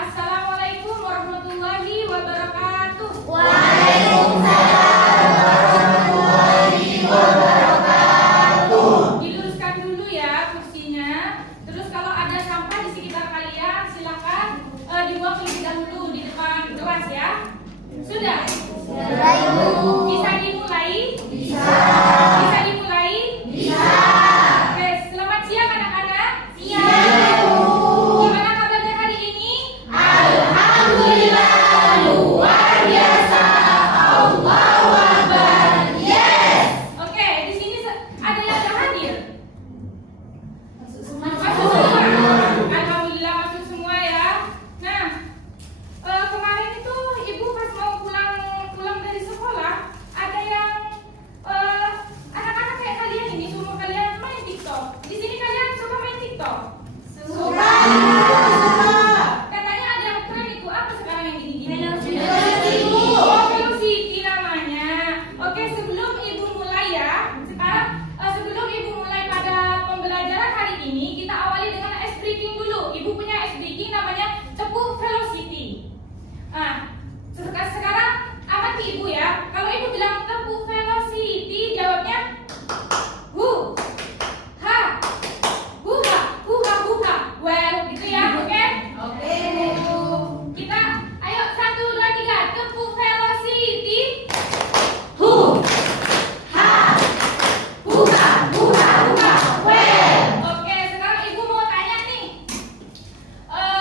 Assalamualaikum warahmatullahi wabarakatuh. Waalaikumsalam warahmatullahi wabarakatuh. Diluruskan dulu ya kursinya. Terus kalau ada sampah di sekitar kalian, silakan dibuang terlebih dahulu di depan kelas ya. Sudah? Sudah, Ibu. Bisa dimulai? Bisa. Bisa dimulai? Bisa. Oke, selamat siang anak-anak. Siang, Bu. Gimana kabarnya hari ini? Alhamdulillah, luar biasa. Allahu Akbar. Yes. Oke, di sini ada yang sudah hadir. Masuk semua. Alhamdulillah masuk semua ya. Nah, kemarin itu ibu pas mau pulang dari sekolah, ada yang anak-anak kayak kalian ini suruh kalian main TikTok. Di sini kalian suka main TikTok? Suka. Katanya ada yang keren itu apa sekarang yang gini-gini? Velocity. Oh, Velocity namanya. Oke, sebelum ibu mulai ya, sekarang sebelum ibu mulai pada pembelajaran hari ini, kita awali dengan ice breaking dulu. Ibu punya ice breaking namanya Cepu Velocity. Nah, sekarang amati ibu ya. Kalau ibu bilang Cepu Velocity, jawabnya hu, ha, huha, huha, huha. Well, gitu ya, oke? Oke. Kita, ayo 1, 2, 3, Cepu Velocity. Hu. Ha. Buka, buka, buka. Well. Oke, sekarang ibu mau tanya nih.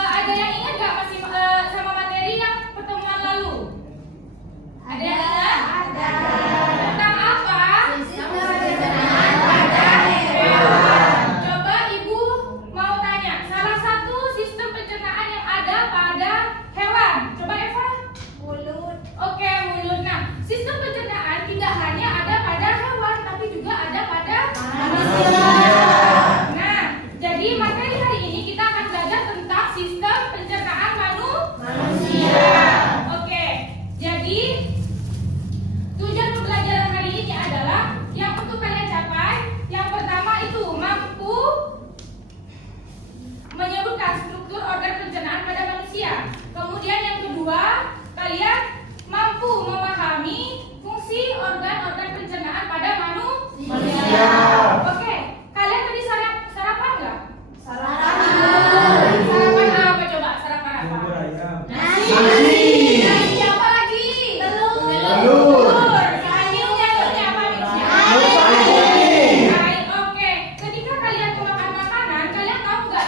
Ada yang ingat gak masih sama materi yang pertemuan lalu? Ada yang ingat? Ada. Tentang apa? Sistem pencernaan pada hewan. Coba ibu mau tanya salah satu sistem pencernaan yang ada pada hewan. Coba Eva. Mulut. Oke, mulut. Nah, sistem pencernaan tidak hanya ada pada hewan, tapi juga ada pada Manusia. Nah, jadi materi hari ini kita akan belajar tentang sistem pencernaan Manusia. Oke, jadi tujuan pembelajaran hari ini adalah yang untuk kalian capai. Yang pertama itu mampu menyebutkan struktur organ pencernaan pada manusia. Kemudian yang kedua, kalian mampu memahami fungsi organ-organ pencernaan pada manusia. Oke, kalian tadi sarapan nggak? Sarapan. Sarapan apa coba? Sarapan apa? Nasi. Nasi apa lagi? Telur. Telur. Sayurnya apa nih? Sayur. Baik, oke. Ketika kalian memakan makanan, kalian tahu nggak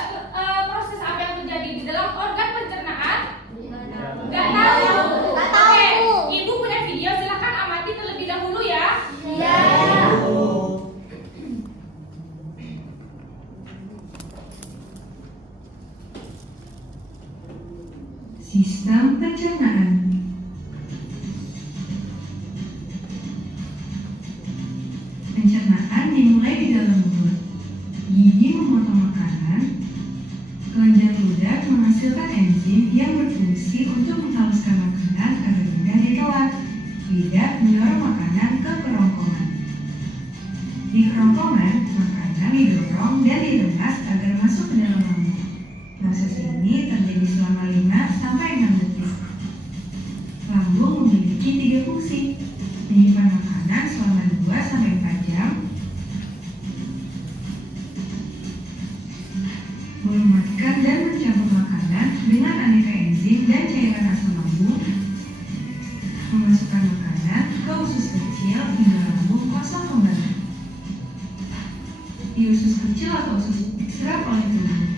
proses apa yang terjadi di dalam organ pencernaan? Nggak tahu. Nggak tahu. Oke, ibu punya video, silakan amati terlebih dahulu ya. Iya. Sistem pencernaan. Pencernaan dimulai di dalam mulut. Gigi memotong makanan. Kelenjar ludah menghasilkan enzim yang berfungsi untuk menghaluskan makanan agar mudah ditelan. Lidah mendorong makanan ke kerongkongan. Di kerongkongan, makanan didorong dan diremas agar masuk ke dalam lambung. Proses ini terjadi selama 5 sampai 6 detik. Lambung memiliki 3 fungsi: menyimpan makanan selama 2 sampai 4 jam, melumatkan dan mencampur makanan dengan aneka enzim dan cairan asam lambung, memasukkan makanan ke usus kecil hingga lambung kosong kembali. Di usus kecil atau usus ekstrak oleh tubuh,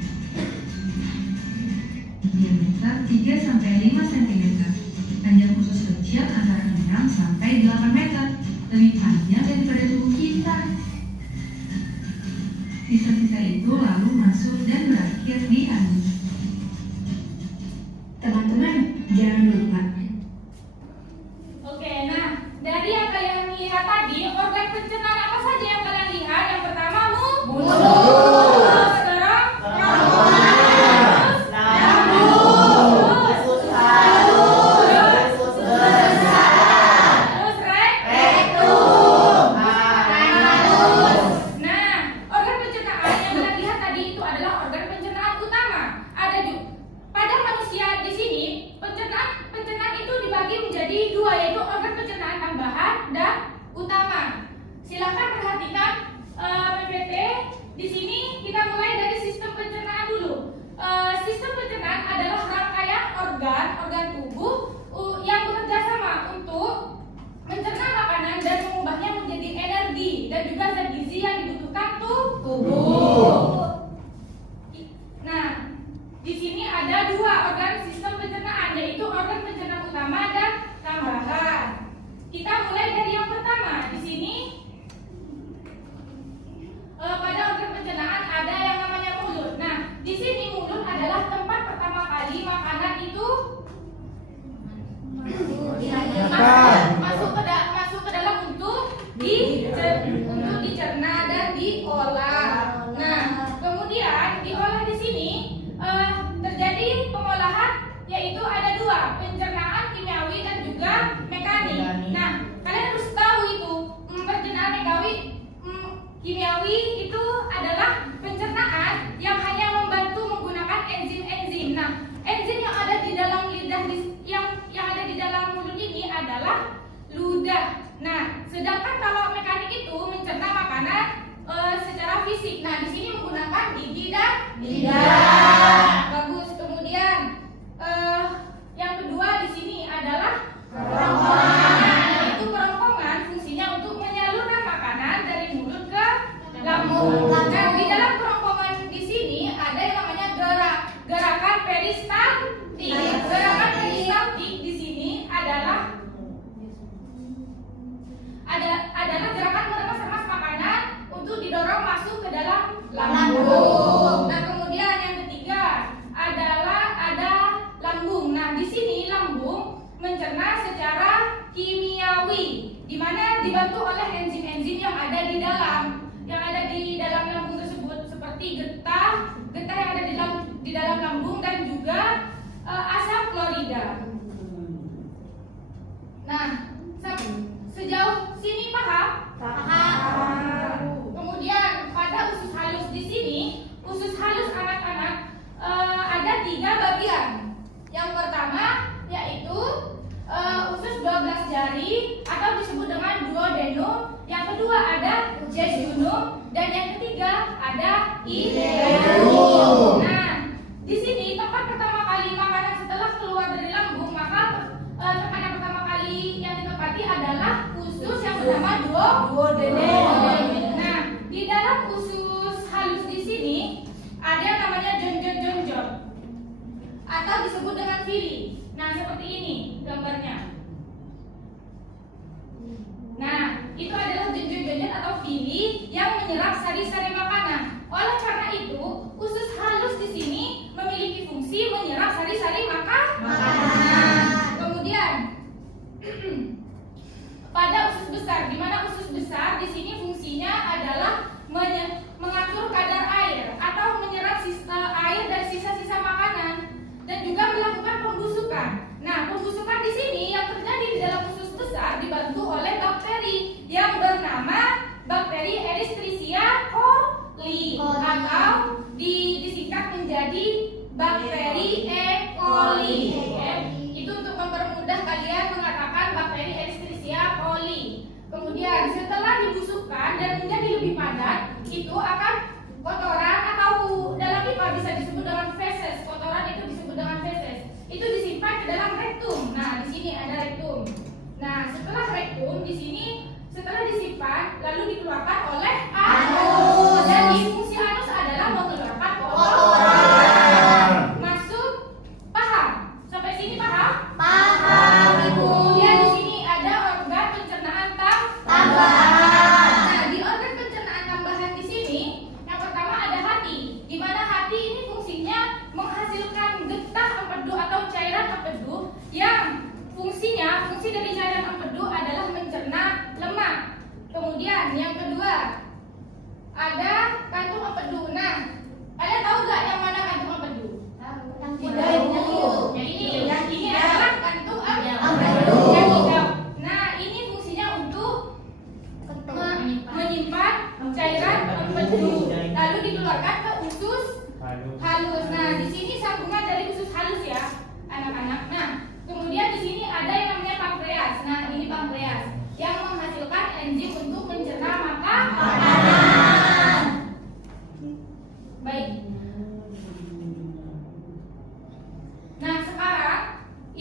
diameter 3 sampai 5 cm. Panjang usus kecil antara 6 sampai 8 meter, lebih panjang daripada tubuh kita. Sisa-sisa itu lalu masuk dan berakhir di anus. Teman-teman, jangan lupa. Oke, nah dari yang kalian lihat tadi, organ pencernaan apa saja yang kalian lihat? Yang pertama Mulut. Terus sekarang Kerongkongan. Lambung. Usus halus. Usus besar. terus Rektum. Anus. Nah, organ pencernaan yang kalian lihat tadi itu adalah organ pencernaan utama. manusia di sini pencernaan itu dibagi menjadi dua, yaitu organ pencernaan tambahan dan utama. Silakan perhatikan PPT. Di sini kita mulai dari sistem pencernaan dulu. Sistem pencernaan adalah rangkaian organ tubuh yang bekerja sama untuk mencerna makanan dan mengubahnya menjadi energi dan juga zat gizi yang dibutuhkan tubuh. Nah, di sini ada dua organ sistem pencernaan, yaitu organ pencernaan utama dan tambahan. Kita mulai dari yang pertama. Di sini pada organ pencernaan ada yang namanya mulut. Nah, di sini mulut adalah tempat pertama kali makanan itu masuk ke dalam untuk dicerna dan diolah. Nah, kemudian diolah di sini terjadi pengolahan, yaitu ada dua, pencernaan kimiawi dan juga mekanik. Nah, kalian harus tahu itu pencernaan kimiawi itu adalah pencernaan yang hanya membantu menggunakan enzim-enzim. Nah, enzim yang ada di dalam lidah yang ada di dalam mulut ini adalah ludah. Nah, sedangkan kalau mekanik itu mencerna makanan secara fisik. Nah, di sini menggunakan gigi dan lidah. Bagus. Kemudian yang kedua di sini adalah kerongkongan. Itu kerongkongan fungsinya untuk menyalurkan makanan dari mulut ke lambung. Nah, di dalam kerongkongan di sini ada yang namanya gerakan peristaltik. Gerakan peristaltik di sini adalah gerakan meremas-remas makanan untuk didorong masuk ke dalam lambung. Nah, kemudian yang ketiga adalah ada lambung. Nah, di sini lambung mencerna secara kimiawi, di mana dibantu oleh enzim-enzim yang ada di dalam lambung tersebut, seperti getah yang ada di dalam lambung dan juga asam klorida. Nah, sejauh sini paham? Kemudian pada usus halus di sini, usus halus anak-anak ada 3 bagian. Yang pertama yaitu usus 12 jari atau disebut dengan duodenum. Yang kedua ada jejunum dan yang ketiga ada ileum. Nah, di sini tempat pertama kali makanan setelah keluar dari lambung, maka tempat yang pertama kali yang ditempati adalah usus yang bernama duodenum. Nah, di dalam usus halus di sini ada yang namanya jonjon atau disebut dengan villi. Nah, seperti ini gambarnya. Nah, itu adalah jonjon atau villi yang menyerap sari-sari makanan. Oleh karena itu, usus halus di sini memiliki fungsi menyerap sari-sari makanan. Kemudian pada usus besar, di mana usus besar di sini fungsinya adalah mengatur kadar air atau menyerap air dari sisa-sisa makanan dan juga melakukan pembusukan. Nah, pembusukan di sini yang terjadi di dalam usus besar dibantu oleh bakteri yang bernama bakteri Escherichia coli atau disingkat menjadi bakteri E. coli. Itu untuk mempermudah kalian mengatakan bakteri Escherichia coli. Kemudian setelah dibusukkan dan menjadi lebih padat, itu akan kotoran atau dalam IPA bisa disebut dengan feses. Kotoran itu disebut dengan feses. Itu disimpan ke dalam rektum. Nah, di sini ada rektum. Nah, setelah rektum di sini setelah disimpan lalu dikeluarkan oleh anus. Dan fungsi anus adalah mengeluarkan kotoran. Masuk? Paham? Sampai sini paham? Paham, Ibu. Kemudian di sini ada organ pencernaan Tambahan. Nah, di organ pencernaan tambahan di sini yang pertama ada hati. Di mana hati ini fungsinya menghasilkan getah empedu atau cairan empedu yang fungsi dari cairan empedu adalah mencerna lemak. Kemudian yang kedua ada kantung empedu. Nah, kalian tahu nggak yang mana kantung empedu? Tahu. Yang ini adalah kantung Empedu. yang hijau. Nah, ini fungsinya untuk menyimpan cairan empedu, lalu dikeluarkan ke usus halus. Nah, di sini sambungan dari usus halus ya.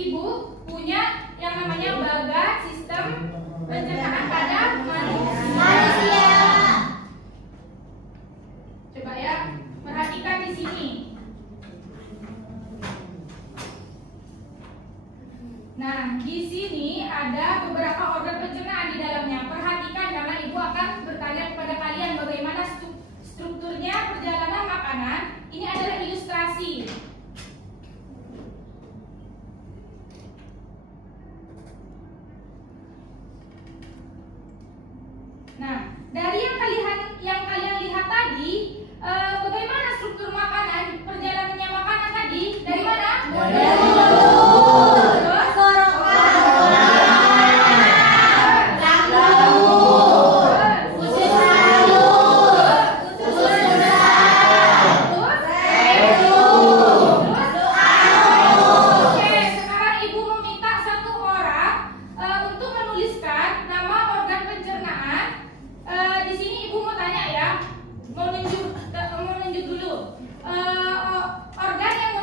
Ibu punya yang namanya baga sistem pencernaan pada manusia. Coba ya, perhatikan di sini. Nah, di sini ada beberapa organ pencernaan di dalamnya. Perhatikan karena Ibu akan bertanya kepada kalian bagaimana strukturnya perjalanan makanan. Ini adalah ilustrasi. Nah, dari yang kalian lihat tadi, bagaimana struktur makanan, perjalanannya makanan tadi? Dari mana? Dari mulut. Terus? Oke, sekarang Ibu meminta satu orang untuk menuliskan nama organ pencernaan. Di sini Ibu mau tanya ya, mau nunjuk dulu. Organ yang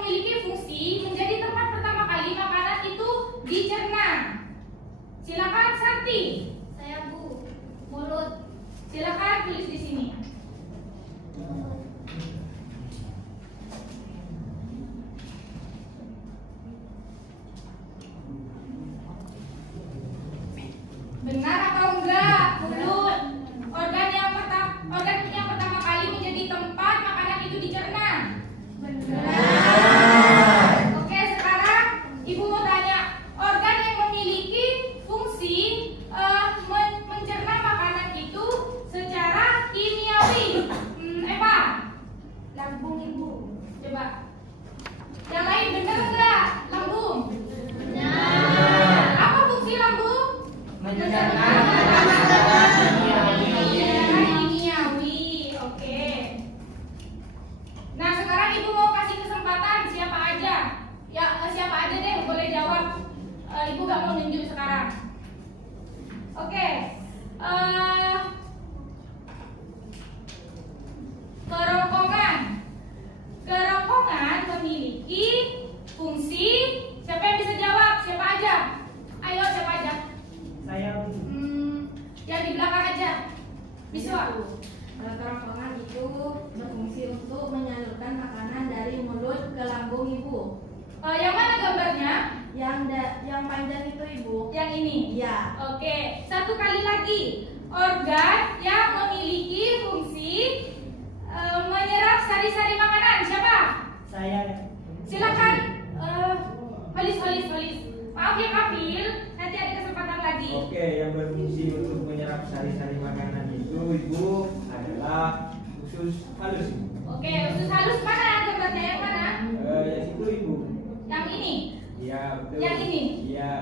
memiliki fungsi menjadi tempat pertama kali makanan itu dicerna. Silakan Santi. Saya Bu. Mulut. Silakan tulis di sini. Benar atau enggak? Mulut. Organ yang pertama kali menjadi tempat makanan itu dicerna. Benar. Oke, sekarang Ibu mau tanya, organ yang memiliki fungsi mencerna makanan itu secara kimiawi. Eva, Lambung Ibu. coba. Yang lain benar enggak? Lambung. Benar. Apa fungsi lambung? Mencerna Kimiawi. Oke. Nah, sekarang Ibu mau kasih kesempatan siapa aja. Ya, siapa aja deh boleh jawab. Ibu gak mau nunjuk sekarang. Oke. Kerongkongan. Kerongkongan memiliki fungsi. Siapa yang bisa jawab? Siapa aja? Ayo, siapa aja? Saya Yang di belakang aja. Bisa. Kerongkongan itu berfungsi untuk menyalurkan makanan dari mulut ke lambung Ibu. Yang mana gambarnya? Yang panjang itu Ibu. Yang ini. Iya. Oke, satu kali lagi. Organ yang memiliki fungsi menyerap sari-sari makanan. Siapa? saya Silakan. Holis. Maaf ya Kafil, nanti ada kesempatan lagi. Oke, yang berfungsi untuk menyerap sari-sari makanan itu Ibu adalah usus halus. Oke, usus halus mana gambarnya? Yang mana? Yang itu Ibu. Yang ini. Iya, betul. Yang ini? Iya.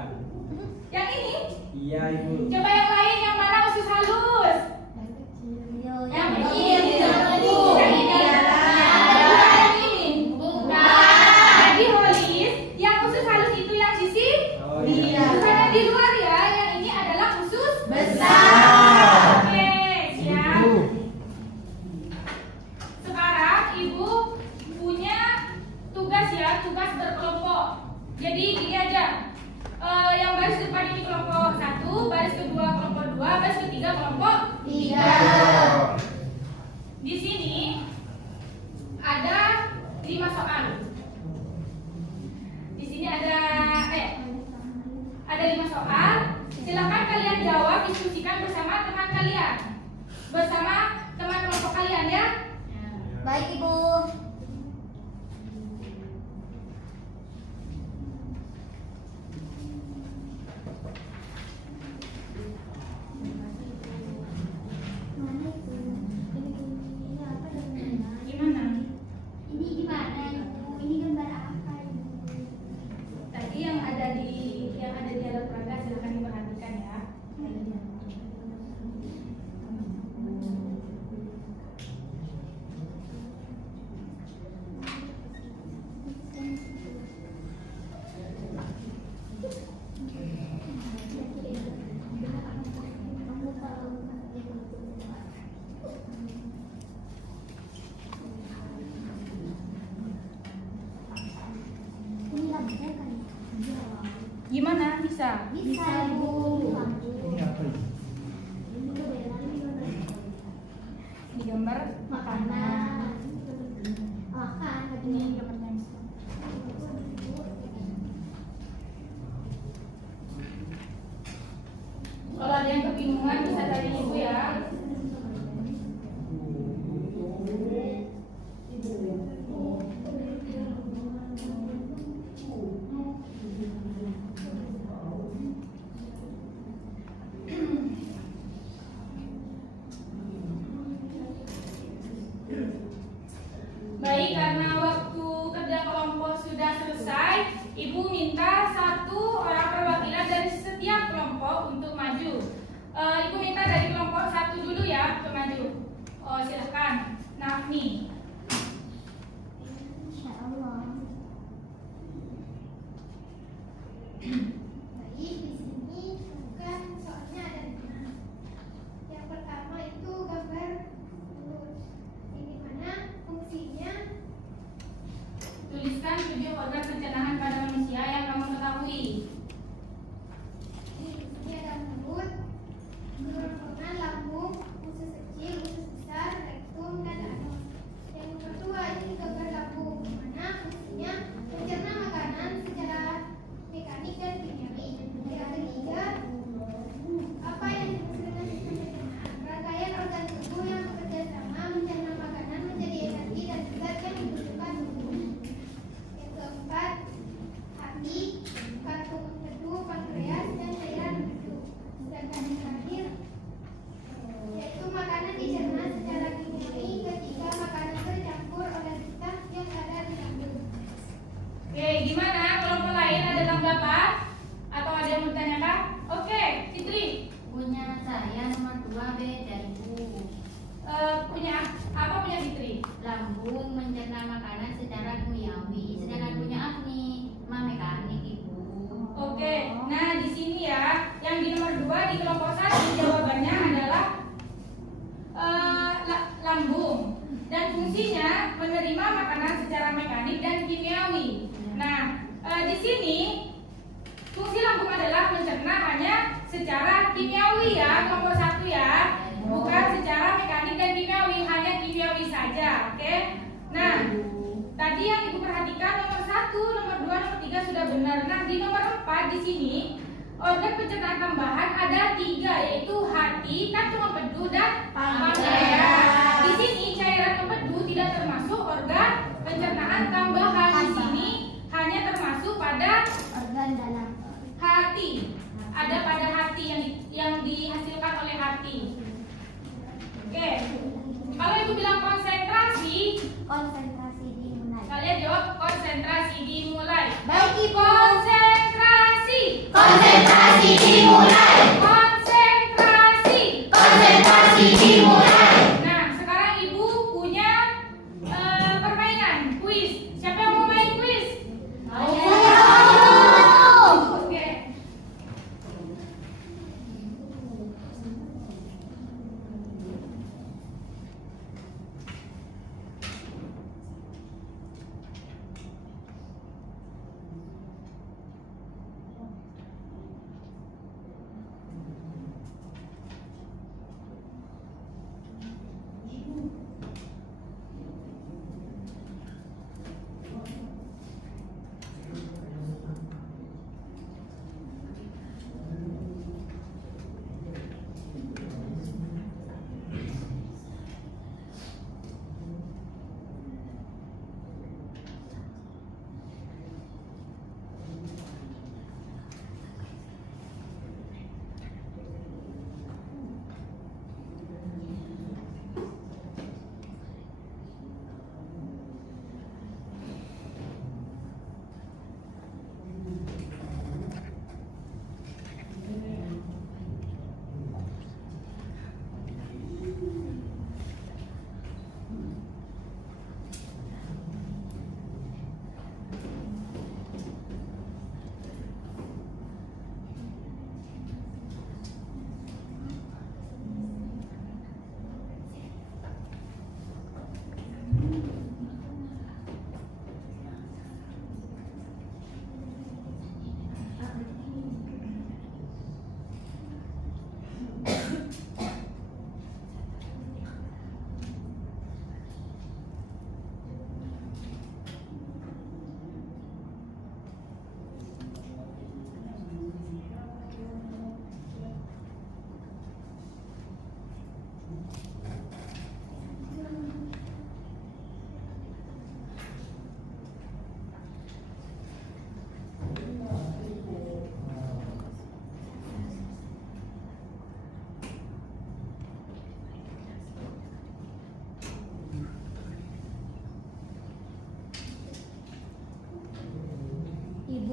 Yang ini? Iya, Ibu. Coba yang lain, yang mana usus halus? Yang kecil. Yang ini. Yang ini. Jadi Holis, yang usus halus itu yang sisi? Oh iya. Bukannya di luar ya, yang ini adalah usus Besar. Oke, siap. Sekarang Ibu punya tugas ya, tugas berkelompok. Jadi gini aja, yang baris depan ini kelompok 1, baris kedua kelompok 2, baris ketiga kelompok 3. Di sini ada 5 soal. Di sini ada 5 soal. Silakan kalian jawab, diskusikan bersama teman kalian, bersama teman kelompok kalian ya. Baik Ibu. Gimana? Ini gimana Ibu? Ini gambar apa Ibu? Tadi yang ada di alat peraga silakan diperhatikan ya. bisa. Bisa ibu. Ini apa ini? Di gambar Makanan. Makan. ini gambarnya. Kalau ada yang kebingungan bisa tanya ibu ya. Baik, karena waktu kerja kelompok sudah selesai, ibu minta satu orang perwakilan dari setiap kelompok untuk maju. Ibu minta dari kelompok satu dulu ya untuk maju. Silahkan, Nafni. Insya Allah. Baik, di sini bukan soalnya ada 5. Yang pertama itu gambar lurus. Ini mana fungsinya? Tuliskan 7 organ pencernaan pada manusia yang kamu ketahui. Di sini ada mulut, kerongkongan, lambung, usus kecil, usus besar, rektum, dan anus. Yang kedua ini gambar lambung, mana fungsinya mencerna makanan secara mekanik dan kimiawi. Yang ketiga, apa yang dimaksud dengan sistem pencernaan? Rangkaian organ tubuh yang bekerja sama mencerna makanan menjadi energi dan zat yang dibutuhkan tubuh. Yang keempat, hati, kantung empedu, pankreas, dan cairan empedu. Sedangkan yang terakhir yaitu makanan dicerna secara kimiawi ketika makanan bercampur oleh zat yang ada di lambung. Oke, gimana? Kelompok lain ada tanggapan? Atau ada yang bertanyakan? Oke, Fitri. Punya saya nomor 2 B dan ibu. Punya apa punya Fitri? Lambung mencerna makanan secara kimiawi, sedangkan punya Afni mekanik ibu. Oke, nah di sini ya, yang di nomor 2 di kelompok 1 jawabannya adalah lambung dan fungsinya menerima makanan secara mekanik dan kimiawi. Nah, di sini fungsi lambung adalah mencerna hanya secara kimiawi ya, kelompok 1 ya, bukan secara mekanik dan kimiawi, hanya kimiawi saja. Oke. Nah, tadi yang ibu perhatikan nomor 1, nomor 2, nomor 3 sudah benar. Nah, di nomor 4 di sini organ pencernaan tambahan ada 3, yaitu hati, kantung empedu, dan pankreas. Di sini cairan empedu tidak termasuk organ pencernaan tambahan. Di sini hanya termasuk pada Organ dalam. hati. Ada pada hati yang dihasilkan oleh hati. Oke. Kalau ibu bilang konsentrasi, Konsentrasi dimulai. kalian jawab konsentrasi dimulai. Baik, Ibu. Konsentrasi. Konsentrasi dimulai. Konsentrasi. Konsentrasi dimulai. Nah, sekarang ibu punya permainan kuis. Siapa yang mau main kuis? Oke.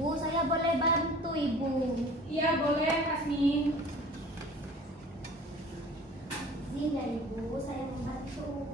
Ibu, saya boleh bantu Ibu. Iya boleh Kasmin. Izin ya Ibu, saya membantu.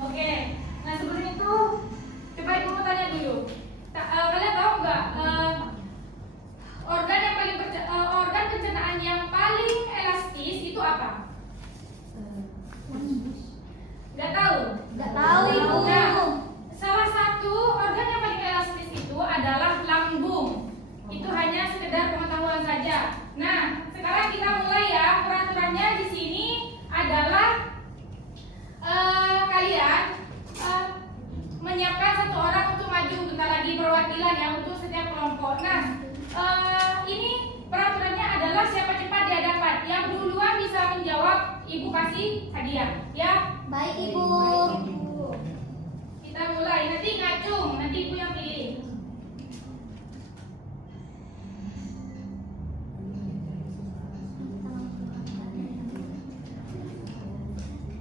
Oke, nah sebelum itu coba ibu mau tanya dulu. Kalian tahu nggak organ pencernaan yang paling elastis itu apa? Nggak tahu? Nggak tahu Ibu. Nah, salah satu organ yang paling elastis itu adalah lambung. Itu hanya sekedar pengetahuan saja. Nah, sekarang kita mulai ya. Peraturannya di sini adalah kalian menyiapkan satu orang untuk maju, bentar lagi perwakilan ya untuk setiap kelompok. Nah, ini peraturannya adalah siapa cepat dia dapat. Yang duluan bisa menjawab, ibu kasih hadiah ya. Baik Ibu. Kita mulai, nanti ngacung, nanti ibu yang pilih.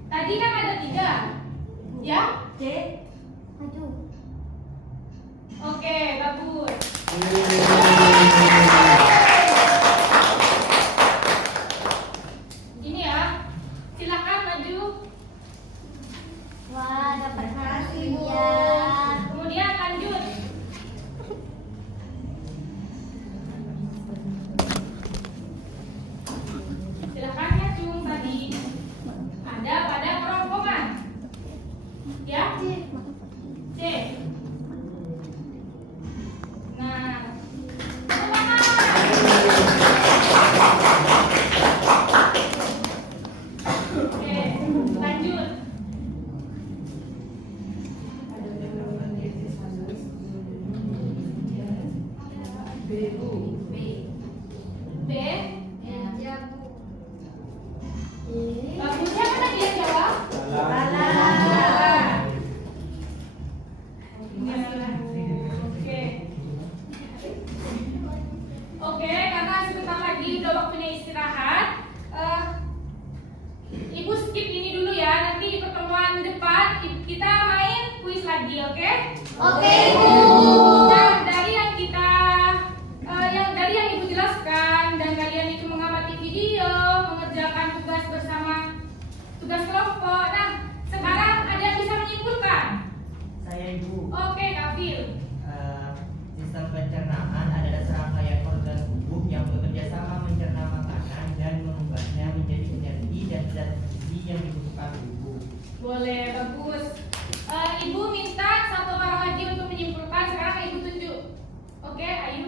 Tadi kan ada 3 ya? C. Maju. Oke, bagus. Ini ya, silakan maju. Wah, dapat kasih Ibu. ya. Kemudian lanjut. Silakan ya, cung tadi ada pada kerongkongan. Ya, C. Nah, oke, lanjut. B. Ya Bu. Bagusnya mana dia jawab? Salah. Oke. Oke, karena sebentar lagi ini udah waktunya istirahat. Ibu skip ini dulu ya. Nanti di pertemuan depan kita main kuis lagi, oke? Oke, Bu. Nah, dari yang Ibu jelaskan dan kalian itu mengamati video, mengerjakan tugas bersama, tugas kelompok. Nah, sekarang ada yang bisa menyimpulkan? Saya Ibu. Oke, Kafil. Sistem pencernaan adalah serangkaian organ tubuh yang bekerja sama mencerna makanan dan mengubahnya menjadi energi dan zat gizi yang dibutuhkan tubuh. Boleh, bagus. Ibu minta satu orang lagi untuk menyimpulkan. Sekarang Ibu tunjuk. Oke, Ayu.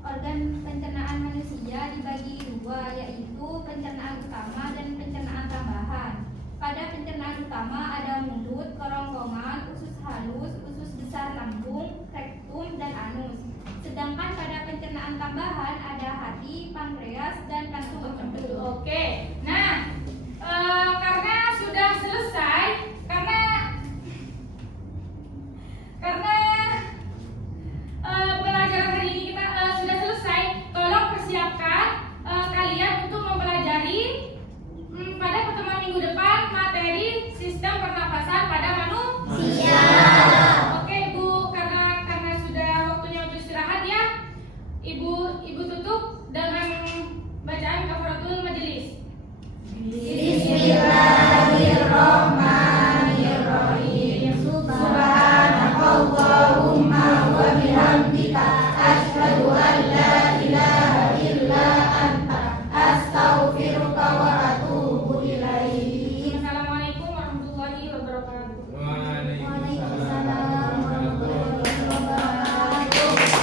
Organ pencernaan manusia dibagi dua, yaitu pencernaan utama dan pencernaan tambahan. Pada pencernaan utama ada mulut, kerongkongan, usus halus, usus besar lambung, rektum, dan anus. Sedangkan pada pencernaan tambahan ada hati, pankreas, dan kantung empedu. Oke. Nah,